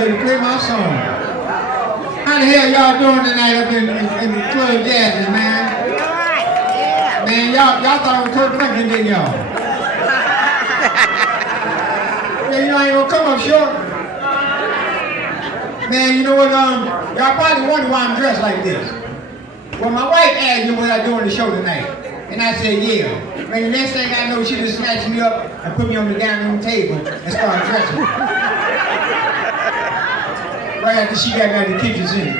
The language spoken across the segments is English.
DJ to play my song. How the hell y'all doing tonight up in the club Jazzy, man? Man, y'all thought I was Kurt Franklin, didn't y'all? Man, you ain't gonna come up short. Man, you know what, y'all probably wonder why I'm dressed like this. Well, my wife asked me what I doing the show tonight. And I said, yeah. Man, the next thing I know, she just snatched me up and put me on the dining room table and started dressing. Right after she got me out of the kitchen sink.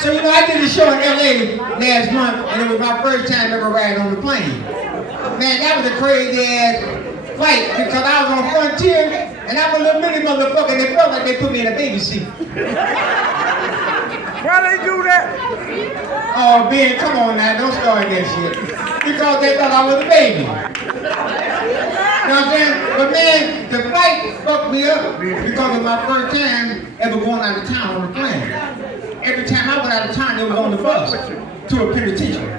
So, you know, I did a show in LA last month, and it was my first time ever riding on the plane. Man, that was a crazy ass flight because I was on Frontier, and I'm a little bitty motherfucker, and it felt like they put me in a baby seat. Why they do that? Oh, Ben, come on now, don't start that shit. Because they thought I was a baby. You know what I'm saying? But man, the flight fucked me up because of my first time ever going out of town on the plane. Every time I went out of town, they was on the bus to a penitentiary.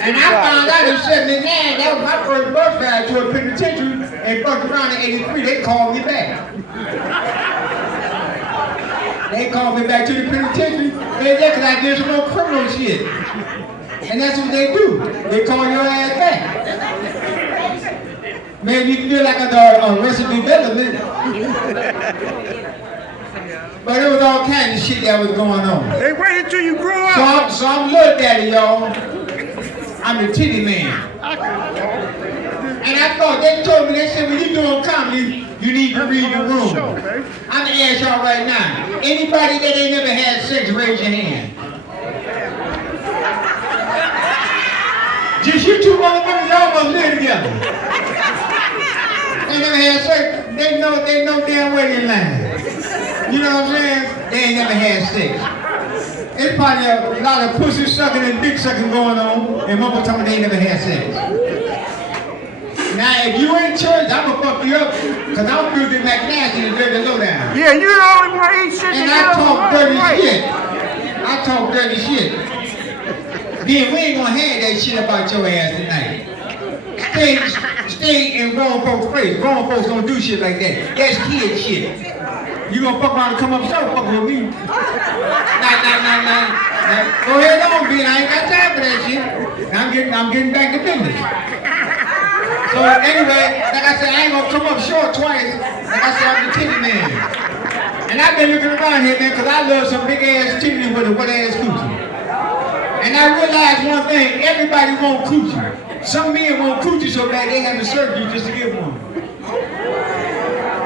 And I found out in 79, that was my first bus ride to a penitentiary, and fucked around in 83, they called me back. They called me back to the penitentiary, because I did some more criminal shit. And that's what they do. They call your ass back. Man, you feel like a Arrested Development. But it was all kinds of shit that was going on. They waited till you grow up. So I'm little daddy, y'all. I'm the titty man. And I thought, they told me, they said, when you're doing comedy, you need to read the room. I'm gonna ask y'all right now. Anybody that ain't never had sex, raise your hand. Just you two motherfuckers, y'all must live together. They never had sex, they know damn well you're lying. You know what I'm saying? They ain't never had sex. There's probably a lot of pussy sucking and dick sucking going on, and mama talking they ain't never had sex. Now, if you in church, I'm gonna fuck you up, because I'm Filthy McNasty and Dirty Lowdown. Yeah, you the only one eat shit. And I talk dirty shit. I talk dirty shit. Then we ain't gonna have that shit about your ass tonight. Stay in grown folks' place. Grown folks don't do shit like that. That's kid shit. You gonna fuck around and come up and fuck with me. Nah. Go ahead on, Ben. I ain't got time for that shit. I'm getting back to business. So anyway, like I said, I ain't gonna come up short twice. Like I said, I'm the titty man. And I've been looking around here, man, because I love some big ass titties with a wet ass coochie. And I realized one thing, everybody want coochie. Some men want coochie so bad they have a surgery just to get one.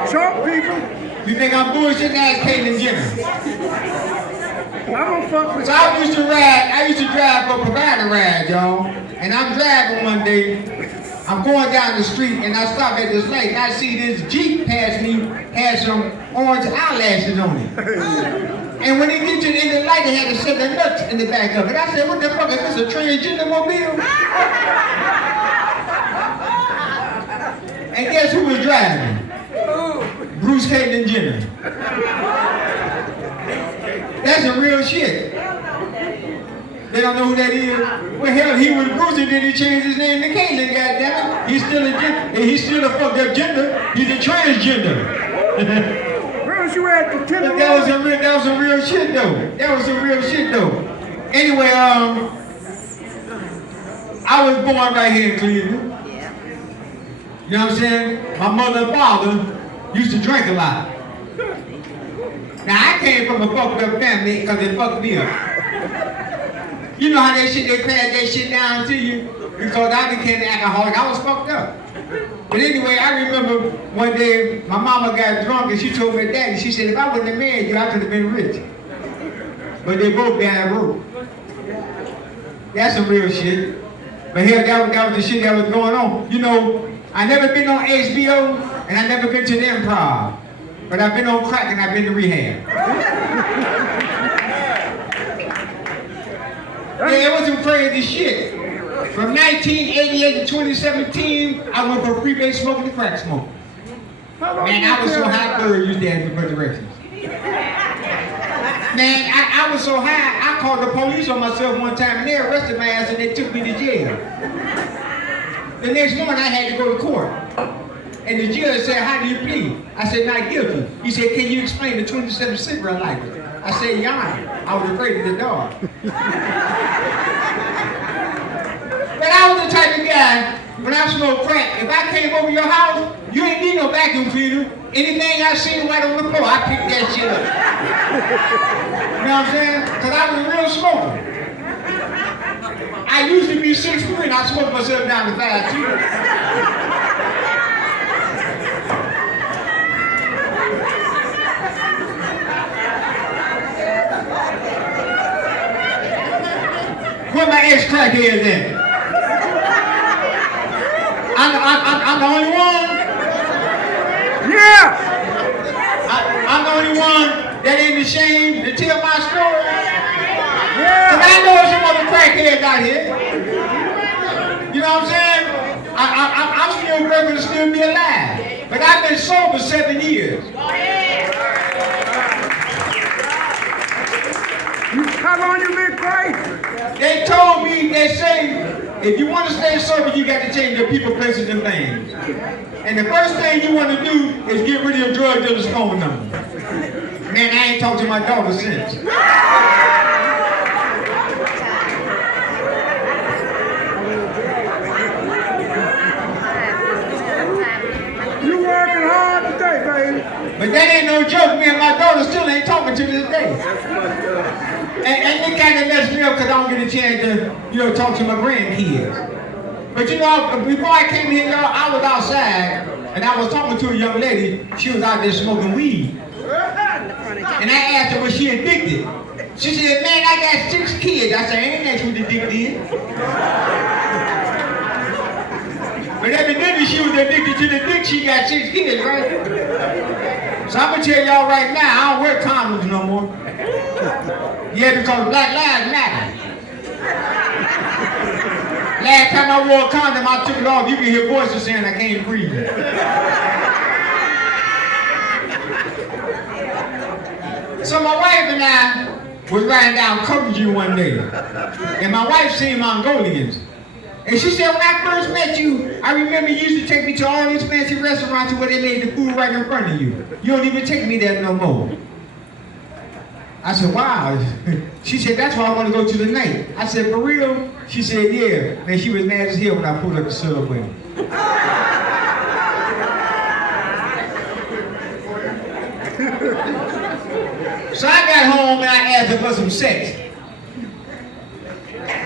Short people. You think I'm bullshitting? Ask Caitlyn Jenner. I don't fuck with So I used to drive for provider ride, y'all. And I'm driving one day. I'm going down the street and I stop at this light and I see this Jeep pass me, had some orange eyelashes on it. And when they get to the end of the light, they had to set their nuts in the back of it. I said, what the fuck, is this a transgender mobile? And guess who was driving? Bruce Caitlyn Jenner. That's some real shit. They don't know who that is. Well, hell, he was Bruce and then he changed his name to Caitlyn, goddammit. He's still a fucked up gender. He's a transgender. Where was you at the But that was some real shit though. Anyway, I was born right here in Cleveland. You know what I'm saying? My mother and father used to drink a lot. Now I came from a fucked up family because they fucked me up. You know how they pass that shit down to you? Because I became an alcoholic, I was fucked up. But anyway, I remember one day my mama got drunk and she told my daddy, she said, if I wouldn't have married you, I could have been rich. But they both died broke. That's some real shit. But here, that was the shit that was going on. You know, I never been on HBO and I never been to the Improv. But I've been on crack and I've been to rehab. Yeah, it was some crazy shit. From 1988 to 2017, I went from freebase smoking to crack smoking. Man, I was so high, Bird used to have me directions. Man, I was so high, I called the police on myself one time and they arrested my ass and they took me to jail. the next morning I had to go to court. And the judge said, how do you plead? I said, not guilty. He said, can you explain the 27 cigarette lighter? I said, Your Honor, I was afraid of the dark. But I was the type of guy, when I smoked crack, if I came over your house, you ain't need no vacuum cleaner. Anything I seen right on the floor, I picked that shit up. You know what I'm saying? Because I was a real smoker. I used to be 6'3" and I smoked myself down to 5'2". Where my ex-crackheads at? I'm the only one? Yeah! I'm the only one that ain't ashamed to tell my story? Yeah! Because I know some other crackheads out here. You know what I'm saying? I'm still grateful to still be alive. But I've been sober 7 years. How long you been crazy? They told me, they say, if you want to stay sober, you got to change your people, places, and things. And the first thing you want to do is get rid of your drug dealer's phone number. Man, I ain't talked to my daughter since. You working hard today, baby. But that ain't no joke. Me and my daughter still ain't talking to this day. And it kind of messed me up because I don't get a chance to, talk to my grandkids. But before I came here, y'all, I was outside and I was talking to a young lady. She was out there smoking weed. And I asked her, was she addicted? She said, man, I got 6 kids. I said, ain't that what the dick did? But evidently she was addicted to the dick. She got 6 kids, right? So I'm going to tell y'all right now, I don't wear condoms no more. Yeah, because Black Lives Matter. Last time I wore a condom, I took it off. You can hear voices saying I can't breathe. So my wife and I was riding down Coventry one day. And my wife seen Mongolians. And she said, when I first met you, I remember you used to take me to all these fancy restaurants where they made the food right in front of you. You don't even take me there no more. I said, wow. She said, that's why I want to go to tonight. I said, for real? She said, yeah. Man, she was mad as hell when I pulled up the subway. So I got home and I asked her for some sex.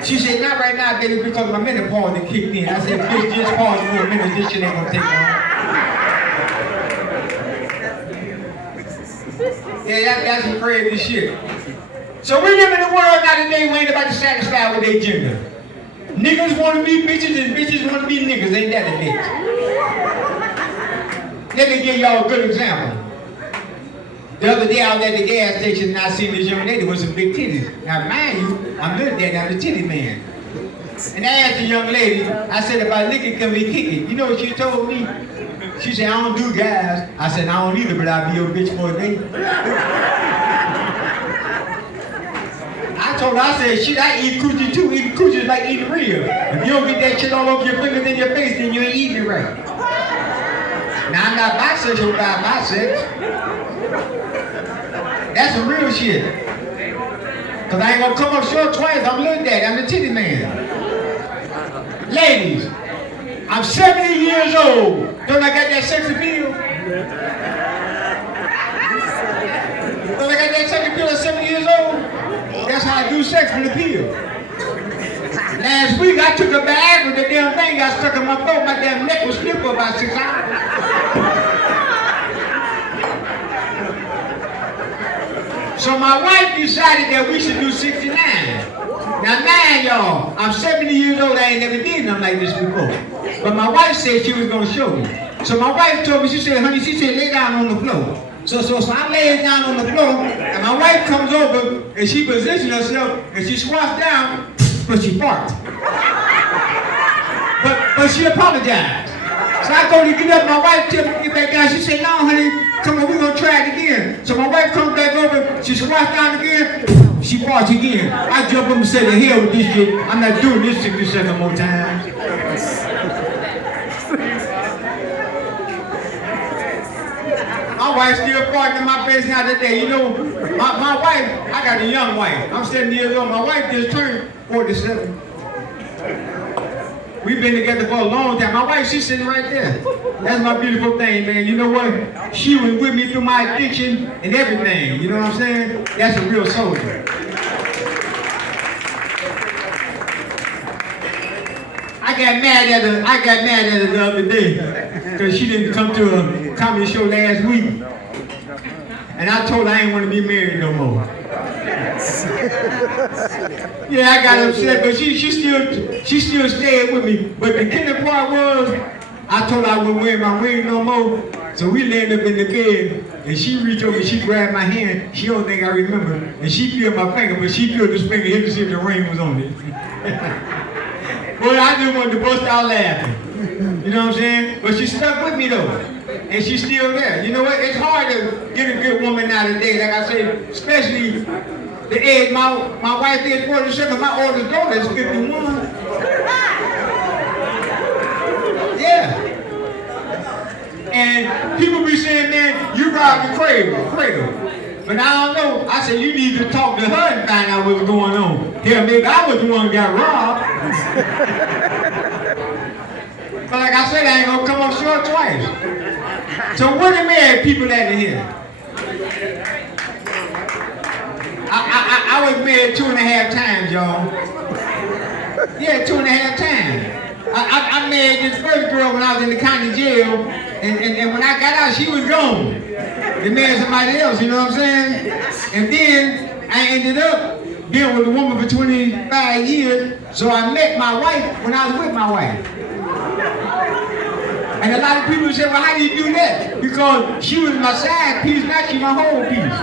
She said, not right now, baby, because my menopause had kicked in. I said, bitch, just pause for a minute. This shit ain't gonna take long. Yeah, that's some crazy shit. So we live in a world now today where ain't about to satisfy with their gender. Niggas want to be bitches and bitches want to be niggas. Ain't that a bitch? Let me give y'all a good example. The other day I was at the gas station and I seen this young lady with some big titties. Now mind you, I'm little daddy, I'm the titty man. And I asked the young lady, I said, if I lick it, can we kick it? You know what she told me? She said, I don't do guys. I said, I don't either, but I'll be your bitch for a day. I told her, I said, shit, I eat coochie too. Eating coochie is like eating real. If you don't get that shit all over your fingers in your face, then you ain't eating it right. Now, I'm not bisexual about my sex. That's some real shit. Because I ain't going to come up short twice. I'm little daddy. I'm the titty man. Ladies, I'm 70 years old. Don't I got that sex appeal? Don't I got that sex appeal at 70 years old? That's how I do sex with appeal. Last week I took a Viagra, the damn thing got stuck in my throat. My damn neck was stiff for about 6 hours. So my wife decided that we should do 69. Now mind y'all, I'm 70 years old, I ain't never did nothing like this before. But my wife said she was gonna show me. So my wife told me, she said, honey, she said, lay down on the floor. So I laid down on the floor, and my wife comes over, and she positions herself, and she squats down, but she farts. But she apologized. So I go to get up, my wife tells me to get back down. She said, no, honey, come on, we're gonna try it again. So my wife comes back over, she squats down again, she farts again. I jump up and say, the hell with this shit, I'm not doing this 60 seconds more times. wife still farting in my face now today. You know, my wife, I got a young wife. I'm 70 years old. My wife just turned 47. We've been together for a long time. My wife, she's sitting right there. That's my beautiful thing, man. You know what? She was with me through my addiction and everything. You know what I'm saying? That's a real soldier. I got mad at her the other day because she didn't come to a comedy show last week. And I told her I ain't want to be married no more. Yeah, I got upset, but she still stayed with me. But the killer part was, I told her I wouldn't wear my ring no more. So we laid up in the bed, and she reached over and she grabbed my hand. She don't think I remember. And she peeled my finger, but she peeled this finger here to see if the ring was on it. Boy, I just wanted to bust out laughing. You know what I'm saying? But she stuck with me though. And she's still there. You know what? It's hard to get a good woman nowadays, like I say, especially the age my wife is 47, my oldest daughter is 51. Yeah. And people be saying, man, you robbed the cradle. But I don't know. I said, you need to talk to her and find out what's going on. Hell, maybe I was the one who got robbed. But like I said, I ain't gonna come up short twice. So where the married people at in here? I was married 2.5 times, y'all. Yeah, 2.5 times. I married this first girl when I was in the county jail, and when I got out, she was gone. They married somebody else, you know what I'm saying? And then I ended up being with a woman for 25 years, so I met my wife when I was with my wife. And a lot of people say, well, how do you do that? Because she was my side piece, now she's my whole piece.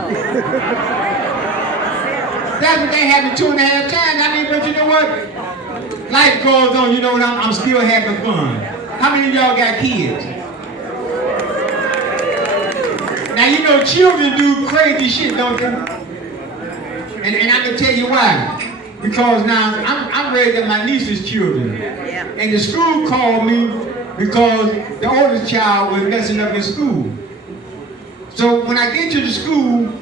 That's what they happened 2.5 times. I mean, but you know what? Life goes on, you know what? I'm still having fun. How many of y'all got kids? Now, you know, children do crazy shit, don't they? And I can tell you why. Because now, I'm raising my niece's children. And the school called me because the oldest child was messing up in school. So when I get to the school,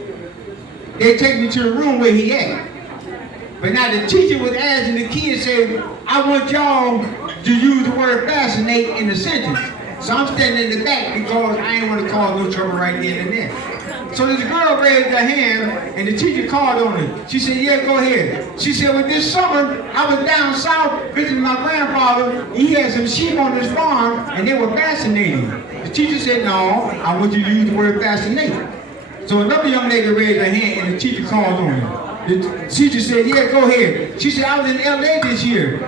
they take me to the room where he at. But now the teacher was asking the kids, say, I want y'all to use the word fascinate in the sentence. So I'm standing in the back because I ain't want to cause no trouble right then and there. So this girl raised her hand and the teacher called on her. She said, yeah, go ahead. She said, well, this summer I was down south visiting my grandfather. He had some sheep on his farm and they were fascinating. The teacher said, no, I want you to use the word fascinate. So another young lady raised her hand and the teacher called on her. The teacher said, yeah, go ahead. She said, I was in LA this year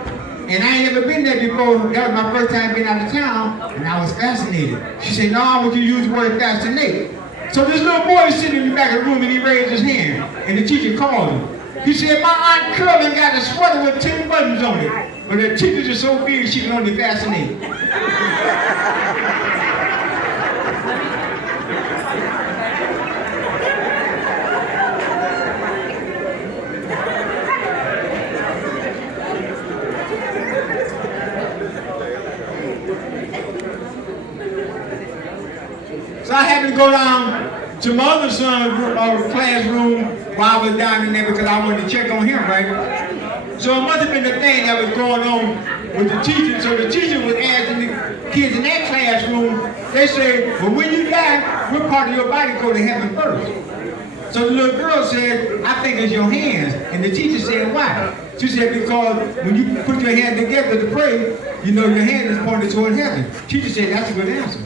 and I ain't never been there before. That was my first time being out of town and I was fascinated. She said, no, I want you to use the word fascinate. So this little boy is sitting in the back of the room and he raised his hand and the teacher called him. He said, my Aunt Curlin got a sweater with 10 buttons on it, but the teacher's are so big she can only fascinate. So I happened to go down to my other son's classroom while I was down in there because I wanted to check on him, right? So it must have been the thing that was going on with the teacher. So the teacher was asking the kids in that classroom, they said, well, when you die, what part of your body go to heaven first? So the little girl said, I think it's your hands. And the teacher said, why? She said, because when you put your hands together to pray, you know your hand is pointed toward heaven. Teacher said, that's a good answer.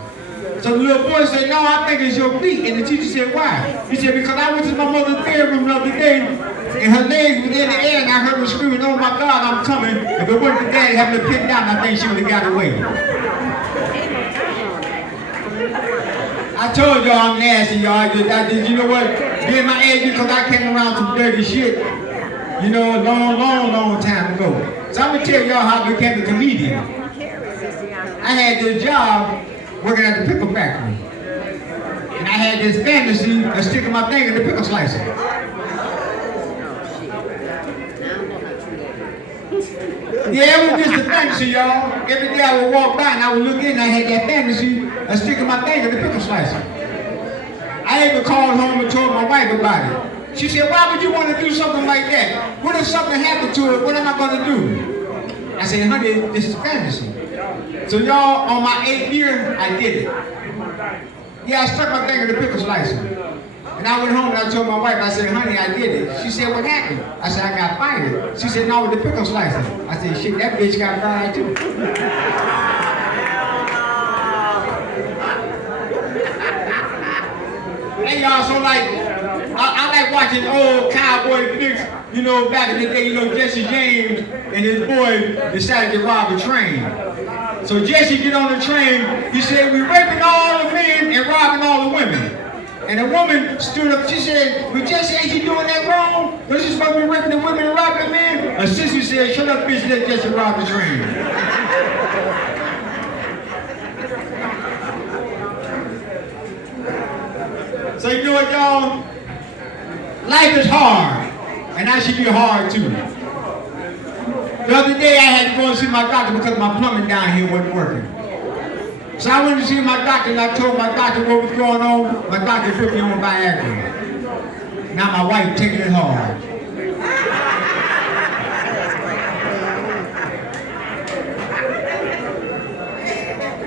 So the little boy said, no, I think it's your feet. And the teacher said, why? He said, because I went to my mother's bedroom the other day, and her legs were in the air, and I heard her screaming, oh my God, I'm coming. If it wasn't for Daddy having to pick down, I think she would have got away. I told y'all I'm nasty, y'all. You know what? Being my age, because I came around some dirty shit, you know, a long time ago. So I'm going to tell y'all how I became a comedian. I had this job working at the pickle factory. And I had this fantasy of sticking my finger in the pickle slicer. Yeah, it was just a fantasy, y'all. Every day I would walk by and I would look in and I had that fantasy of sticking my finger in the pickle slicer. I even called home and told my wife about it. She said, why would you want to do something like that? What if something happened to it? What am I going to do? I said, honey, this is fantasy. So y'all, on my 8th year, I did it. Yeah, I stuck my finger in the pickle slicer. And I went home and I told my wife, I said, honey, I did it. She said, what happened? I said, I got fired. She said, no, with the pickle slicer. I said, shit, that bitch got fired too. Hey y'all, so like, I like watching old cowboy flicks, you know, back in the day, you know, Jesse James and his boy decided to rob a train. So Jesse get on the train, he said, we raping all the men and robbing all the women. And a woman stood up, she said, well, Jesse, ain't you doing that wrong? Don't you supposed to be raping the women and robbing the men? A sister said, shut up, bitch, let Jesse rob the train. So you know what, y'all? Life is hard, and I should be hard too. The other day I had to go and see my doctor because my plumbing down here wasn't working. So I went to see my doctor and I told my doctor what was going on. My doctor put me on Viagra. Now my wife taking it hard.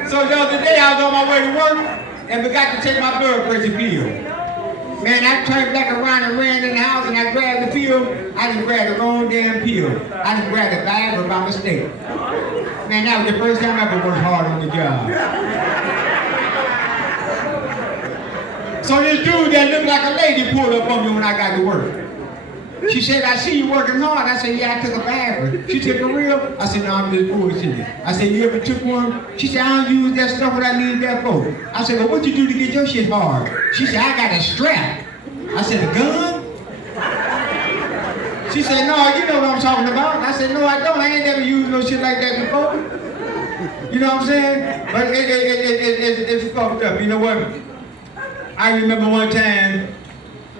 So the other day I was on my way to work and forgot to take my blood pressure pill. Man, I turned back around and ran in the house and I grabbed the pill. I didn't grab the wrong damn pill. I didn't grab the Viagra by mistake. Man, that was the first time I ever worked hard on the job. So this dude that looked like a lady pulled up on me when I got to work. She said, I see you working hard. I said, yeah, I took a Viagra. She said, for real? I said, no, I'm just bullshitting. I said, you ever took one? She said, I don't use that stuff what I need that for. I said, well, what you do to get your shit hard? She said, I got a strap. I said, a gun? She said, no, you know what I'm talking about. I said, no, I don't. I ain't never used no shit like that before. You know what I'm saying? But it's fucked up. You know what? I remember one time,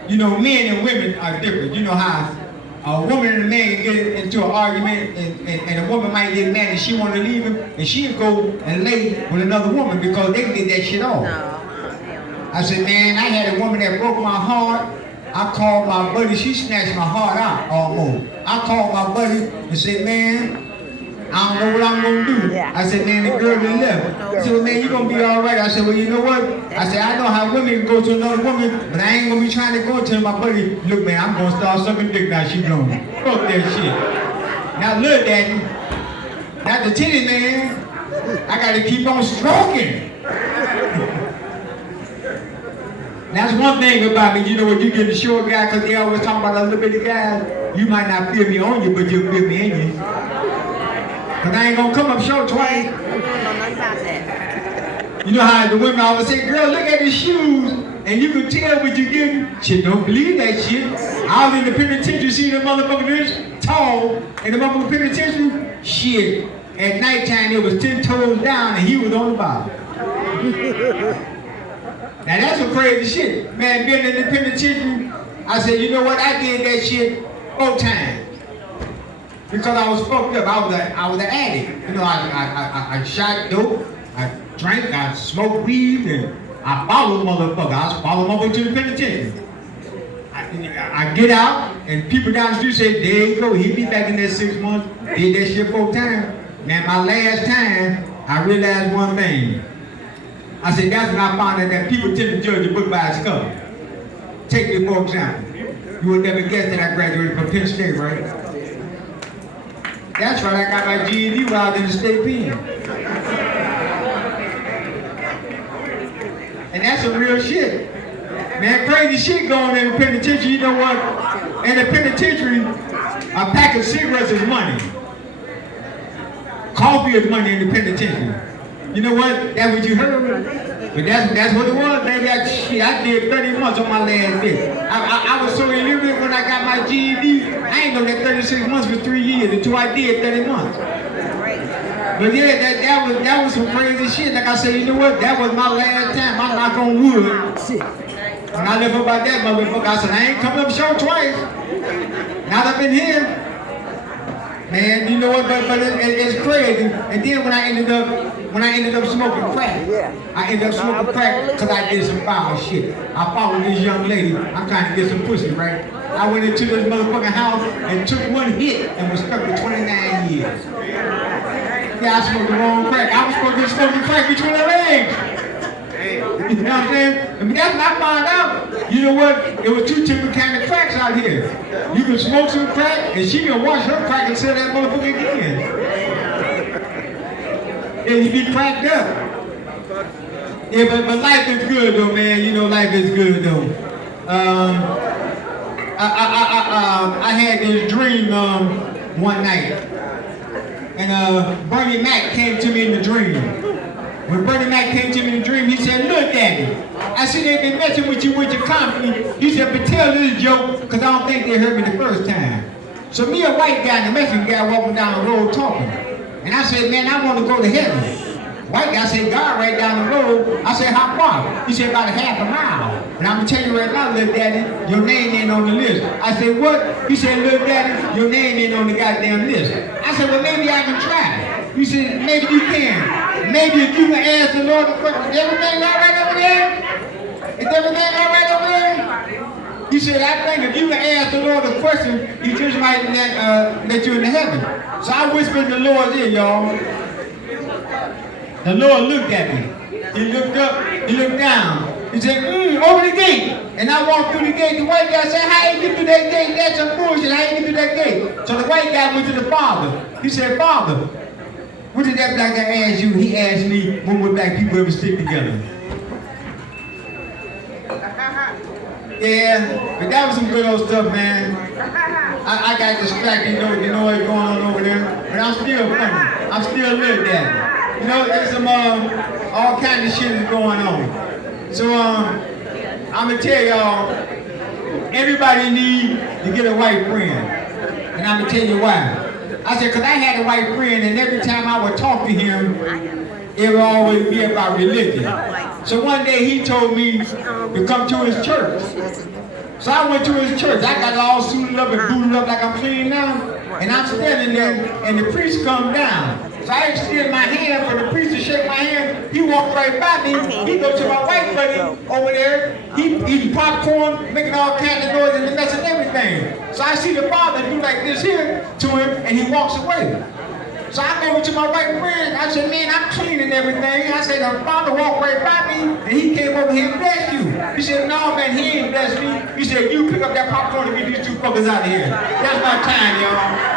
you know, men and women are different. You know how a woman and a man get into an argument and a woman might get mad and she want to leave him and she'll go and lay with another woman because they can get that shit off. I said, man, I had a woman that broke my heart. I called my buddy, she snatched my heart out almost. I called my buddy and said, man, I don't know what I'm going to do. I said, man, the girl done left. He said, well, man, you're going to be all right. I said, well, you know what? I said, I know how women can go to another woman, but I ain't going to be trying to go to my buddy. Look, man, I'm going to start sucking dick now. She gone. Fuck that shit. Now, look, daddy. Not the titty, man. I got to keep on stroking. That's one thing about me. You know, when you get the short guy, because they always talk about a little bitty guy, you might not feel me on you, but you'll feel me in you. Because I ain't going to come up short twice. You know how the women always say, girl, look at his shoes, and you can tell what you're getting. Shit, don't believe that shit. I was in the penitentiary, see the motherfucker this tall, and the motherfucker penitentiary, shit. At nighttime, it was 10 toes down, and he was on the bottom. Now that's some crazy shit. Man, being in the penitentiary, I said, you know what, I did that shit 4 times. Because I was fucked up. I was an addict. You know, I shot dope, I drank, I smoked weed, and I followed motherfucker. I followed my way to the penitentiary. I get out, and people down the street say, there you go, he'll be back in there 6 months. Did that shit 4 times. Man, my last time, I realized one thing. I said, that's when I found out that people tend to judge a book by its cover. Take me for example. You would never guess that I graduated from Penn State, right? That's right, I got my GED while I was in the state pen. And that's some real shit. Man, crazy shit going in the penitentiary. You know what? In the penitentiary, a pack of cigarettes is money. Coffee is money in the penitentiary. You know what? That's what you heard. But that's what it was, baby. I did 30 months on my last day. I was so illiterate when I got my GED. I ain't know that 36 months was 3 years until I did 30 months. But yeah, that was some crazy shit. Like I said, you know what? That was my last time. I knock on wood. When I left about that motherfucker, I said, I ain't coming up short twice. Now that I've been here. Man, you know what? But it's crazy. And then when I ended up smoking crack, I ended up smoking crack because I did some foul shit. I followed this young lady. I'm trying to get some pussy, right? I went into this motherfucking house and took one hit and was stuck for 29 years. Yeah, I smoked the wrong crack. I was supposed to be smoking crack between her legs. You know what I'm saying? And that's when I found out, you know what? It was two different kind of cracks out here. You can smoke some crack, and she can wash her crack and sell that motherfucker again. And you be cracked up. Yeah, but life is good though, man. You know, life is good though. I had this dream one night, and Bernie Mac came to me in the dream. When Bernie Mac came to me in the dream, he said, "Look, Daddy, I see they've been messing with you with your company." He said, "But tell this joke, because I don't think they heard me the first time." So me, a white guy and a Mexican guy walking down the road talking. And I said, "Man, I want to go to heaven." White guy said, "God, right down the road." I said, "How far?" He said, "About a half a mile." And I'm going to tell you right now, little daddy, your name ain't on the list. I said, "What?" He said, "Little daddy, your name ain't on the goddamn list." I said, "Well, maybe I can try." He said, "Maybe you can. Maybe if you can ask the Lord the question, is everything all right over there? Is everything all right over there?" He said, "I think if you can ask the Lord a question, he just might let you into heaven." So I whispered in the Lord's ear, y'all. The Lord looked at me. He looked up, he looked down. He said, "Open the gate." And I walked through the gate. The white guy said, "How you get through that gate? That's some bullshit. How you get through that gate?" So the white guy went to the father. He said, "Father, what did that black guy ask you?" He asked me, "When would black people ever stick together?" Yeah, but that was some good old stuff, man. I got distracted, you know what's going on over there. But I'm still funny. I'm still little daddy. You know, there's some all kinds of shit is going on. So I'm gonna tell y'all, everybody need to get a white friend, and I'm gonna tell you why. I said, 'cause I had a white friend, and every time I would talk to him, it would always be about religion. So one day he told me to come to his church. So I went to his church. I got all suited up and booted up like I'm clean now, and I'm standing there, and the priest come down. So I extended my hand for the priest to shake my hand. He walked right by me. He goes to my white buddy over there. He eating popcorn, making all kinds of noise and messing everything. So I see the father do like this here to him, and he walks away. So I go over to my white friend. I said, "Man, I'm cleaning everything." I said, "The father walked right by me, and he came over here and blessed you." He said, "No, man, he ain't blessed me." He said, "You pick up that popcorn and get these two fuckers out of here." That's my time, y'all.